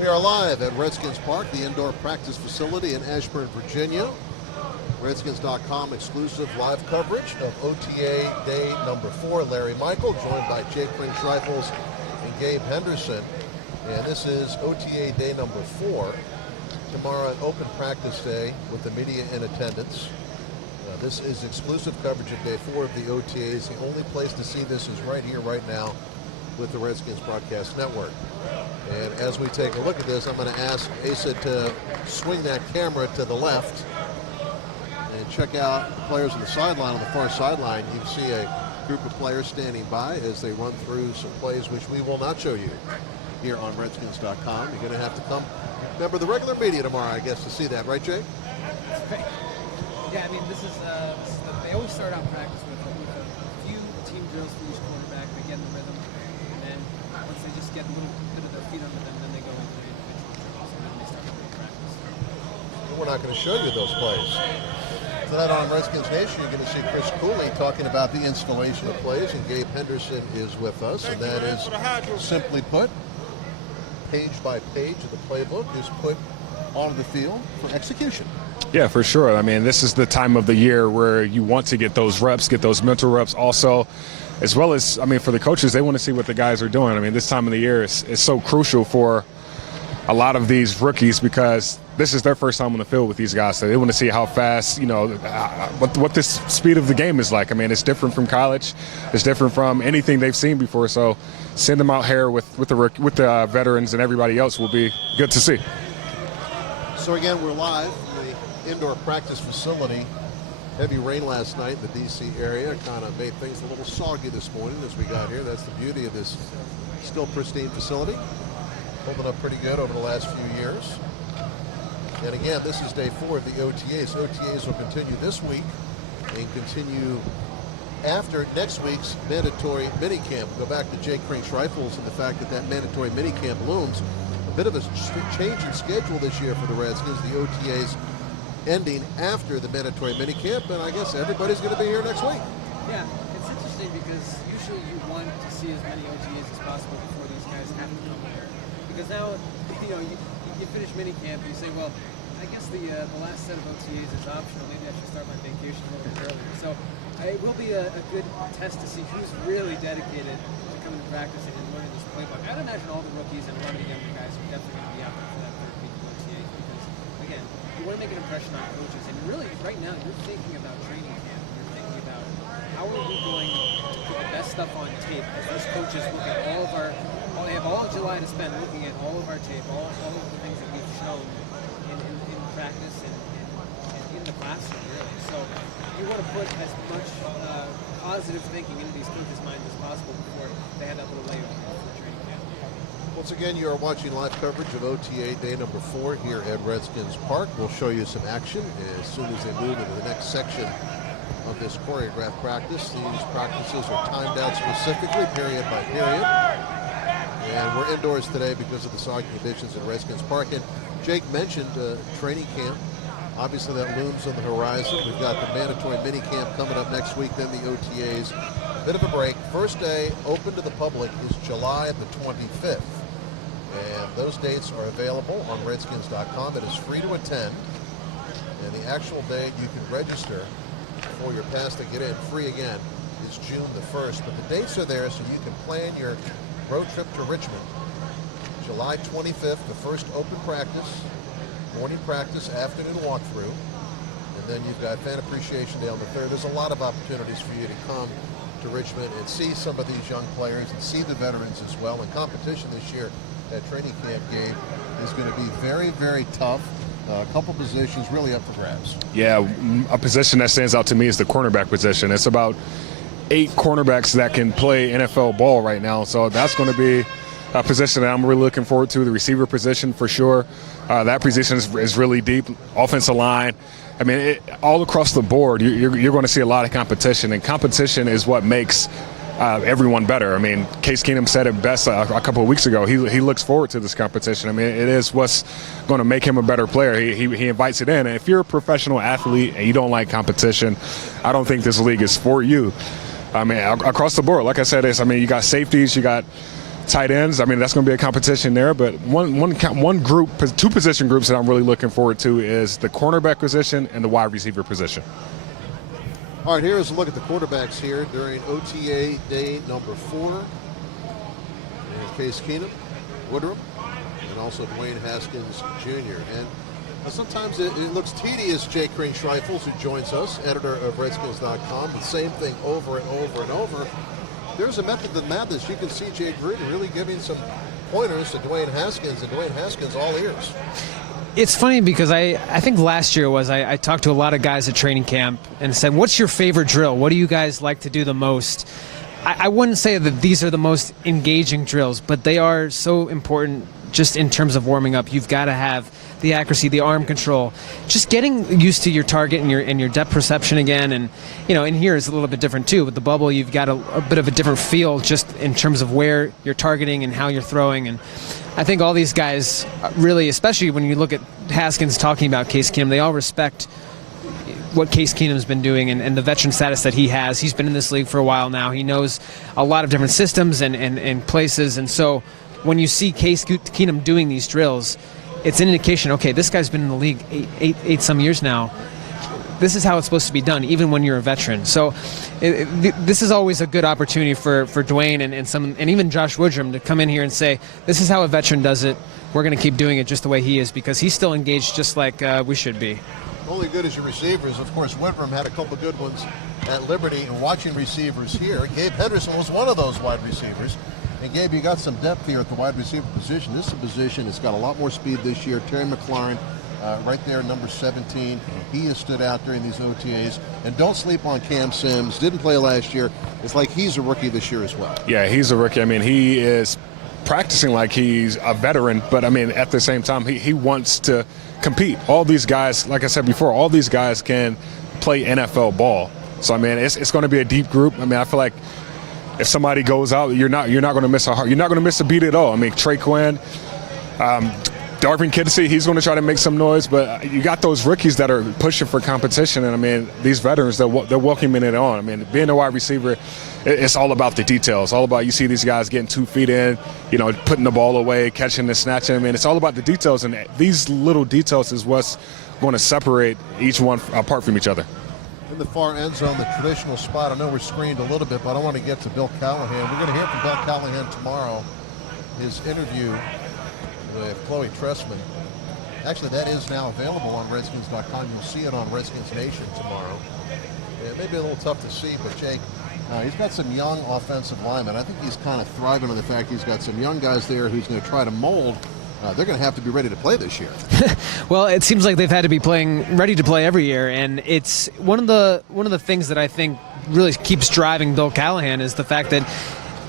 We are live at Redskins Park, the indoor practice facility in Ashburn, Virginia. Redskins.com exclusive live coverage of OTA day number 4. Larry Michael, joined by Jake Rifles and Gabe Henderson. And this is OTA day number 4. Tomorrow, an open practice day with the media in attendance. This is exclusive coverage of day 4 of the OTAs. The only place to see this is right here, right now, with the Redskins Broadcast Network. And as we take a look at this, I'm going to ask Asa to swing that camera to the left and check out the players on the sideline. On the far sideline, you see a group of players standing by as they run through some plays, which we will not show you here on Redskins.com. You're going to have to come, remember, the regular media tomorrow, I guess, to see that. Right, Jake? Right. Yeah, I mean, they always start out practice with a few team drills for each quarterback. They get in the rhythm. Once they just get a little bit of their feet under them, then they go into the individual drills, and then they start to practice. We're not going to show you those plays. Tonight on Redskins Nation, you're going to see Chris Cooley talking about the installation of plays, and Gabe Henderson is with us, and that is, simply put, page by page of the playbook is put onto the field for execution. Yeah, for sure. I mean, this is the time of the year where you want to get those reps, get those mental reps also, as well as, I mean, for the coaches, they want to see what the guys are doing. I mean, this time of the year is so crucial for a lot of these rookies because this is their first time on the field with these guys. So they want to see how fast, you know, what this speed of the game is like. I mean, it's different from college. It's different from anything they've seen before. So send them out here with the veterans and everybody else will be good to see. So again, we're live in the indoor practice facility. Heavy rain last night in the D.C. area kind of made things a little soggy this morning as we got here. That's the beauty of this still pristine facility. Holding up pretty good over the last few years. And again, this is day 4 of the OTAs. OTAs will continue this week and continue after next week's mandatory minicamp. Go back to Jake Rifles and the fact that mandatory minicamp looms. A bit of a change in schedule this year for the Redskins. The OTAs ending after the mandatory minicamp, and I guess everybody's going to be here next week. Yeah, it's interesting because usually you want to see as many OTAs as possible before these guys have to come here. Because now, you know, you finish minicamp, you say, well, I guess the last set of OTAs is optional. Maybe I should start my vacation a little bit earlier. So it will be a good test to see who's really dedicated to coming to practice and learning this playbook. I'd imagine all the rookies and a lot of the younger guys are definitely going to be out there for that third week of OTAs because, again, you want to make an impression on coaches. And really, right now, you're thinking about training camp. You're thinking about how are we going to put the best stuff on tape as those coaches look at all of our, they have all of July to spend looking at all of our tape, all of the things that we've shown in practice and in the classroom, really. So you want to put as much positive thinking into these coaches' minds as possible before they have that little layover for training camp. Once again, you are watching live coverage of OTA day number 4 here at Redskins Park. We'll show you some action as soon as they move into the next section of this choreographed practice. These practices are timed out specifically, period by period. And we're indoors today because of the soggy conditions at Redskins Park. And Jake mentioned training camp. Obviously, that looms on the horizon. We've got the mandatory mini camp coming up next week, then the OTAs. A bit of a break. First day open to the public is July the 25th. And those dates are available on Redskins.com. It is free to attend. And the actual date you can register for your pass to get in free again is June the 1st. But the dates are there so you can plan your road trip to Richmond. July 25th, the first open practice, morning practice, afternoon walkthrough, and then you've got Fan Appreciation Day on the 3rd. There's a lot of opportunities for you to come to Richmond and see some of these young players and see the veterans as well. And competition this year at training camp game is going to be very, very tough. A couple positions really up for grabs. Yeah, a position that stands out to me is the cornerback position. It's about 8 cornerbacks that can play NFL ball right now, so that's going to be a position that I'm really looking forward to. The receiver position for sure. That position is really deep. Offensive line. I mean, all across the board, you're going to see a lot of competition, and competition is what makes everyone better. I mean, Case Keenum said it best a couple of weeks ago. He looks forward to this competition. I mean, it is what's going to make him a better player. He invites it in. And if you're a professional athlete and you don't like competition, I don't think this league is for you. I mean, across the board, like I said, you got safeties, you got tight ends, I mean, that's going to be a competition there. But one group, two position groups that I'm really looking forward to is the cornerback position and the wide receiver position. All right, here's a look at the quarterbacks here during OTA day number 4. And Case Keenum, Woodrum, and also Dwayne Haskins Jr. And sometimes it looks tedious, Jake Crane-Schreifels, who joins us, editor of Redskins.com, the same thing over and over and over. There's a method to the madness. You can see Jay Gruden really giving some pointers to Dwayne Haskins, and Dwayne Haskins all ears. It's funny because I think last year I talked to a lot of guys at training camp and said, what's your favorite drill? What do you guys like to do the most? I wouldn't say that these are the most engaging drills, but they are so important just in terms of warming up. You've got to have the accuracy, the arm control, just getting used to your target and your depth perception again. And, in here is a little bit different too. With the bubble, you've got a bit of a different feel just in terms of where you're targeting and how you're throwing. And I think all these guys really, especially when you look at Haskins talking about Case Keenum, they all respect what Case Keenum's been doing and the veteran status that he has. He's been in this league for a while now. He knows a lot of different systems and places. And so when you see Case Keenum doing these drills, it's an indication, okay, this guy's been in the league eight some years now. This is how it's supposed to be done, even when you're a veteran. So this is always a good opportunity for Dwayne and even Josh Woodrum to come in here and say, this is how a veteran does it. We're going to keep doing it just the way he is, because he's still engaged just like we should be. Only good as your receivers. Of course, Woodrum had a couple of good ones at Liberty, and watching receivers here, Gabe Henderson was one of those wide receivers. And Gabe, you got some depth here at the wide receiver position. This is a position that's got a lot more speed this year. Terry McLaurin, right there, number 17. He has stood out during these OTAs. And don't sleep on Cam Sims. Didn't play last year. It's like he's a rookie this year as well. Yeah, he's a rookie. I mean, he is practicing like he's a veteran, but, I mean, at the same time, he wants to compete. All these guys, like I said before, all these guys can play NFL ball. So, I mean, it's going to be a deep group. I mean, I feel like if somebody goes out, you're not going to miss a beat at all. I mean, Trey Quinn, Darvin Kinsey, he's going to try to make some noise, but you got those rookies that are pushing for competition, and I mean, these veterans, they're welcoming it on. I mean, being a wide receiver, it's all about the details. All about, you see these guys getting 2 feet in, putting the ball away, catching and snatching. I mean, it's all about the details, and these little details is what's going to separate each one apart from each other. In the far end zone, the traditional spot. I know we're screened a little bit, but I want to get to Bill Callahan. We're going to hear from Bill Callahan tomorrow. His interview with Chloe Tressman. Actually, that is now available on Redskins.com. You'll see it on Redskins Nation tomorrow. It may be a little tough to see, but Jake, he's got some young offensive linemen. I think he's kind of thriving on the fact he's got some young guys there who's going to try to mold. They're going to have to be ready to play this year. Well, it seems like they've had to be ready to play every year, and it's one of the things that I think really keeps driving Bill Callahan is the fact that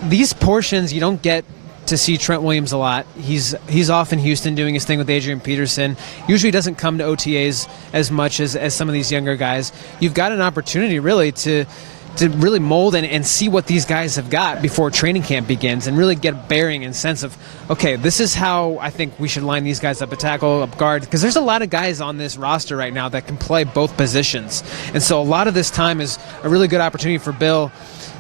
these portions you don't get to see Trent Williams a lot. He's off in Houston doing his thing with Adrian Peterson. Usually doesn't come to OTAs as much as some of these younger guys. You've got an opportunity really to really mold and see what these guys have got before training camp begins and really get a bearing and sense of, okay, this is how I think we should line these guys up at tackle, up guard, because there's a lot of guys on this roster right now that can play both positions. And so a lot of this time is a really good opportunity for Bill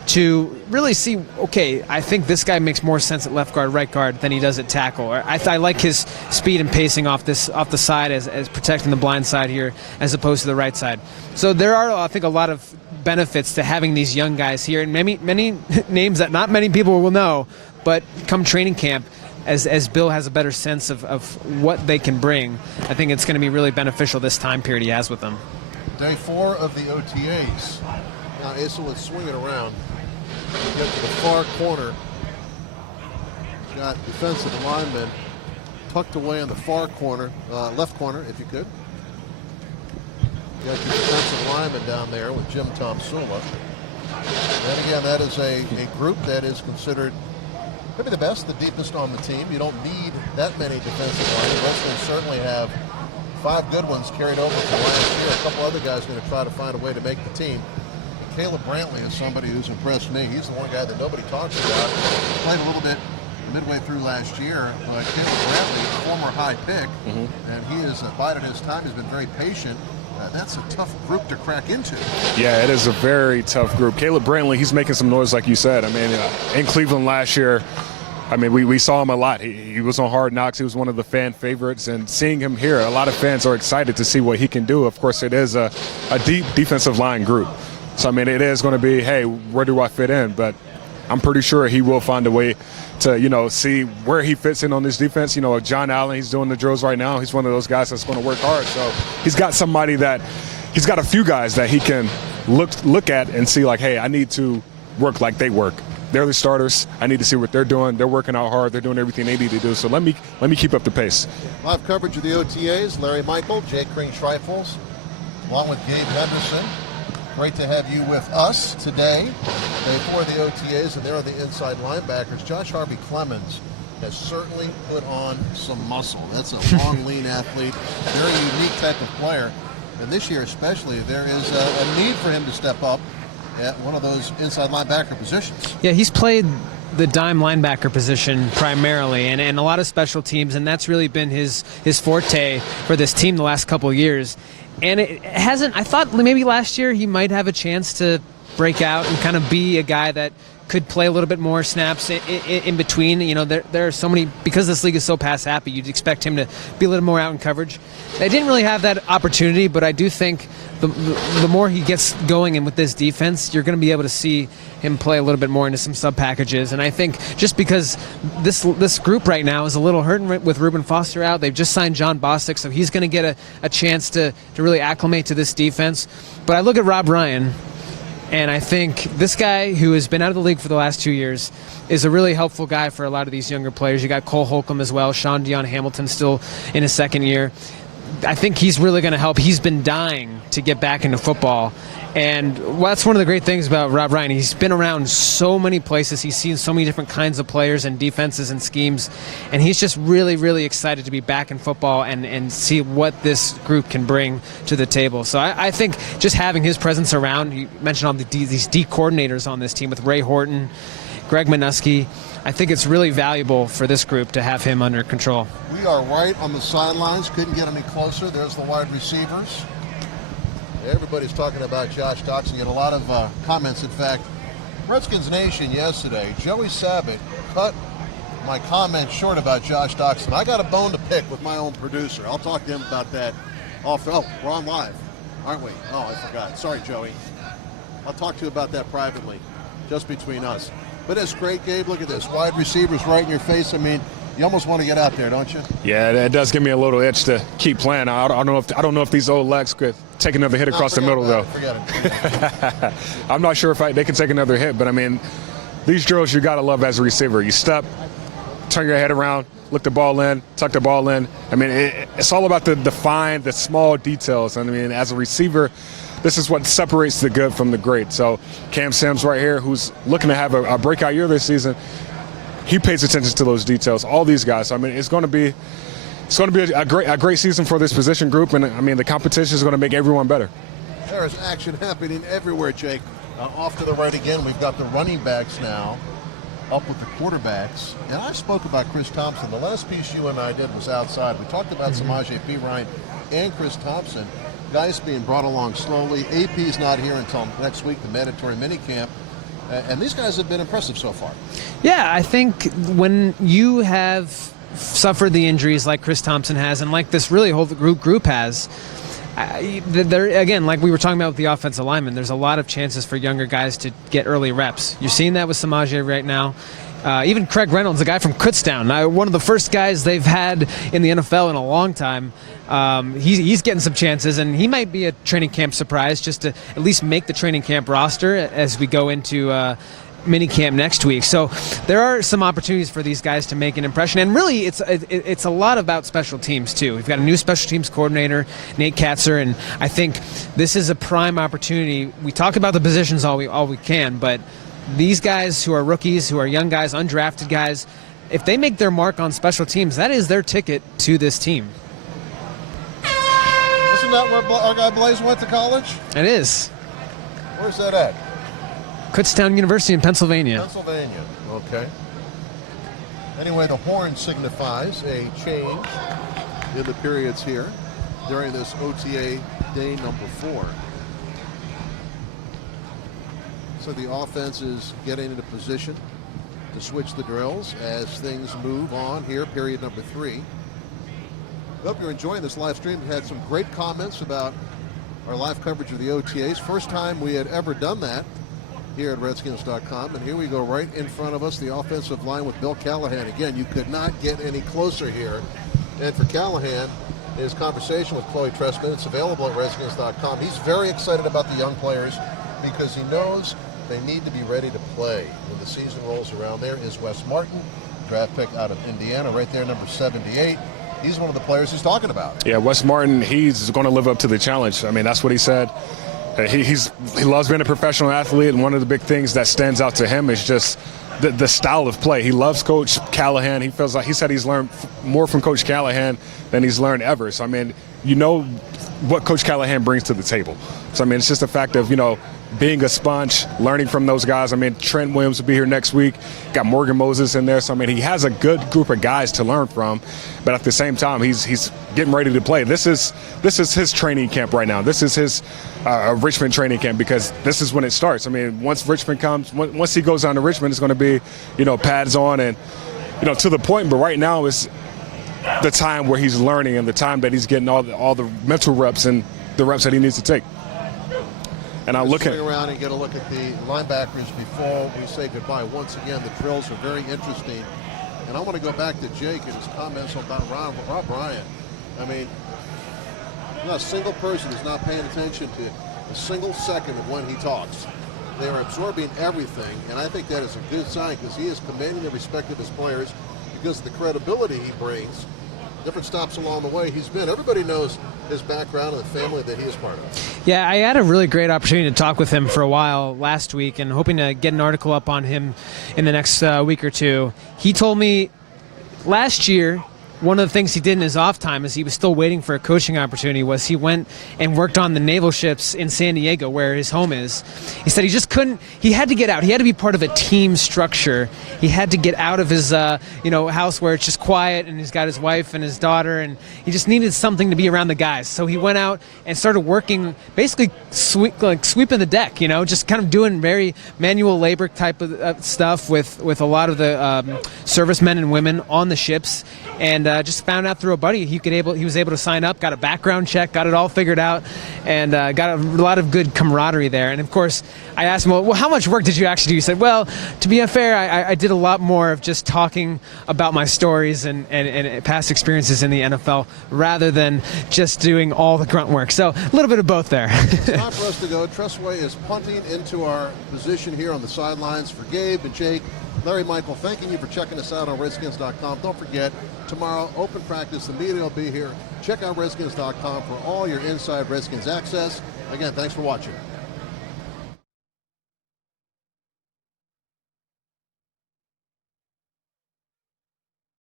to really see, okay, I think this guy makes more sense at left guard, right guard than he does at tackle. I like his speed and pacing off the side as protecting the blind side here as opposed to the right side. So there are, I think, a lot of benefits to having these young guys here, and many names that not many people will know, but come training camp, as Bill has a better sense of what they can bring, I think it's going to be really beneficial this time period he has with them. Day 4 of the OTAs. Now Asa will swing it around. You get to the far corner. You've got defensive linemen tucked away in the far corner, left corner, if you could. You got your defensive lineman down there with Jim Tomsula. And again, that is a group that is considered maybe the best, the deepest on the team. You don't need that many defensive linemen. Redskins certainly have 5 good ones carried over from last year. A couple other guys are going to try to find a way to make the team. Caleb Brantley is somebody who's impressed me. He's the one guy that nobody talks about. He played a little bit midway through last year. Caleb Brantley, former high pick, and he has bided his time. He's been very patient. That's a tough group to crack into. Yeah, it is a very tough group. Caleb Brantley, he's making some noise, like you said. I mean, in Cleveland last year, I mean, we saw him a lot. He was on Hard Knocks. He was one of the fan favorites. And seeing him here, a lot of fans are excited to see what he can do. Of course, it is a deep defensive line group. So, I mean, it is going to be, hey, where do I fit in? But I'm pretty sure he will find a way to, see where he fits in on this defense. John Allen, he's doing the drills right now. He's one of those guys that's going to work hard. So he's got somebody he's got a few guys that he can look at and see like, hey, I need to work like they work. They're the starters. I need to see what they're doing. They're working out hard. They're doing everything they need to do. So let me keep up the pace. Live coverage of the OTAs. Larry Michael, Jay Crane-Schreifels, along with Gabe Henderson. Great to have you with us today. Day 4 of the OTAs, and there are the inside linebackers. Josh Harvey Clemens has certainly put on some muscle. That's a long, lean athlete, very unique type of player. And this year especially, there is a need for him to step up at one of those inside linebacker positions. Yeah, he's played the dime linebacker position primarily and a lot of special teams, and that's really been his forte for this team the last couple of years. And it hasn't, I thought maybe last year he might have a chance to break out and kind of be a guy that could play a little bit more snaps in between. There are so many, because this league is so pass happy, you'd expect him to be a little more out in coverage. They didn't really have that opportunity, but I do think the more he gets going and with this defense, you're going to be able to see him play a little bit more into some sub packages. And I think just because this group right now is a little hurting with Reuben Foster out, they've just signed John Bostic, so he's going to get a chance to really acclimate to this defense. But I look at Rob Ryan, and I think this guy, who has been out of the league for the last 2 years, is a really helpful guy for a lot of these younger players. You got Cole Holcomb as well. Sean Dion Hamilton still in his second year. I think he's really going to help. He's been dying to get back into football. And that's one of the great things about Rob Ryan. He's been around so many places. He's seen so many different kinds of players and defenses and schemes. And he's just really, really excited to be back in football and see what this group can bring to the table. So I think just having his presence around, you mentioned all these D coordinators on this team with Ray Horton, Greg Minuski. I think it's really valuable for this group to have him under control. We are right on the sidelines. Couldn't get any closer. There's the wide receivers. Everybody's talking about Josh Doctson. You had a lot of comments. In fact, Redskins Nation yesterday, Joey Sabat cut my comment short about Josh Doctson. I got a bone to pick with my own producer. I'll talk to him about that. Oh, we're on live, aren't we? Oh, I forgot. Sorry, Joey. I'll talk to you about that privately, just between us. But it's great, Gabe. Look at this. Wide receivers right in your face. I mean, you almost want to get out there, don't you? Yeah, it does give me a little itch to keep playing. I don't know if these old legs could take another hit across the middle, though. Forget it. I'm not sure if they can take another hit, but I mean, these drills you got to love as a receiver. You step, turn your head around, look the ball in, tuck the ball in. I mean, it's all about the small details. And I mean, as a receiver, this is what separates the good from the great. So Cam Sims right here, who's looking to have a breakout year this season, he pays attention to those details. All these guys. So, I mean, it's going to be a great season for this position group, and I mean, the competition is going to make everyone better. There is action happening everywhere, Jake. Off to the right again, we've got the running backs now up with the quarterbacks. And I spoke about Chris Thompson. The last piece you and I did was outside. We talked about Samaje Perine and Chris Thompson. Guys being brought along slowly. AP's not here until next week, the mandatory minicamp. And these guys have been impressive so far. Yeah, I think when you have suffered the injuries like Chris Thompson has and like this really whole group has, there again, like we were talking about with the offensive linemen, there's a lot of chances for younger guys to get early reps. You're seeing that with Samaje right now. Even Craig Reynolds, a guy from Kutztown, one of the first guys they've had in the NFL in a long time. He's getting some chances, and he might be a training camp surprise just to at least make the training camp roster as we go into minicamp next week. So there are some opportunities for these guys to make an impression, and really it's a lot about special teams too. We've got a new special teams coordinator, Nate Katzer, and I think this is a prime opportunity. We talk about the positions all we can, but these guys who are rookies, who are young guys, undrafted guys, if they make their mark on special teams, that is their ticket to this team. Isn't that where our guy Blaze went to college? It is. Where's that at? Kutztown University in Pennsylvania. Pennsylvania, okay. Anyway, the horn signifies a change in the periods here during this OTA day number 4. So the offense is getting into position. to switch the drills as things move on here, period number 3. Hope you're enjoying this live stream. We had some great comments about our live coverage of the OTAs. First time we had ever done that here at Redskins.com. And here we go right in front of us, the offensive line with Bill Callahan. Again, you could not get any closer here. And for Callahan, his conversation with Chloe Tressman, it's available at Redskins.com. He's very excited about the young players because he knows they need to be ready to play when the season rolls around. There is Wes Martin, draft pick out of Indiana, right there, number 78. He's one of the players he's talking about. Yeah, Wes Martin, he's going to live up to the challenge. I mean, that's what he said. He loves being a professional athlete, and one of the big things that stands out to him is just the style of play. He loves Coach Callahan. He said he's learned more from Coach Callahan than he's learned ever. So, I mean, you know what Coach Callahan brings to the table. So, I mean, it's just a fact of, being a sponge, learning from those guys. I mean, Trent Williams will be here next week. Got Morgan Moses in there. So, I mean, he has a good group of guys to learn from. But at the same time, he's getting ready to play. This is his training camp right now. This is his Richmond training camp because this is when it starts. I mean, once Richmond comes, once he goes down to Richmond, it's going to be, pads on and, to the point. But right now is the time where he's learning and the time that he's getting all the mental reps and the reps that he needs to take. And I'll look around and get a look at the linebackers before we say goodbye. Once again, the drills are very interesting. And I want to go back to Jake and his comments about Rob Ryan. I mean, not a single person is not paying attention to a single second of when he talks. They are absorbing everything, and I think that is a good sign because he is commanding the respect of his players because of the credibility he brings. Different stops along the way he's been. Everybody knows his background and the family that he is part of. Yeah, I had a really great opportunity to talk with him for a while last week and hoping to get an article up on him in the next week or two. He told me last year one of the things he did in his off time as he was still waiting for a coaching opportunity was he went and worked on the naval ships in San Diego where his home is. He said he just couldn't, he had to get out. He had to be part of a team structure. He had to get out of his house where it's just quiet and he's got his wife and his daughter and he just needed something to be around the guys. So he went out and started working, basically sweeping the deck, just kind of doing very manual labor type of stuff with a lot of the servicemen and women on the ships. And just found out through a buddy he was able to sign up, got a background check, got it all figured out, and got a lot of good camaraderie there. And of course, I asked him, well, how much work did you actually do? He said, well, to be unfair, I did a lot more of just talking about my stories and past experiences in the NFL rather than just doing all the grunt work. So a little bit of both there. It's time for us to go. Tressway is punting into our position here on the sidelines for Gabe and Jake. Larry, Michael, thanking you for checking us out on Redskins.com. Don't forget, tomorrow, open practice. The media will be here. Check out Redskins.com for all your inside Redskins access. Again, thanks for watching.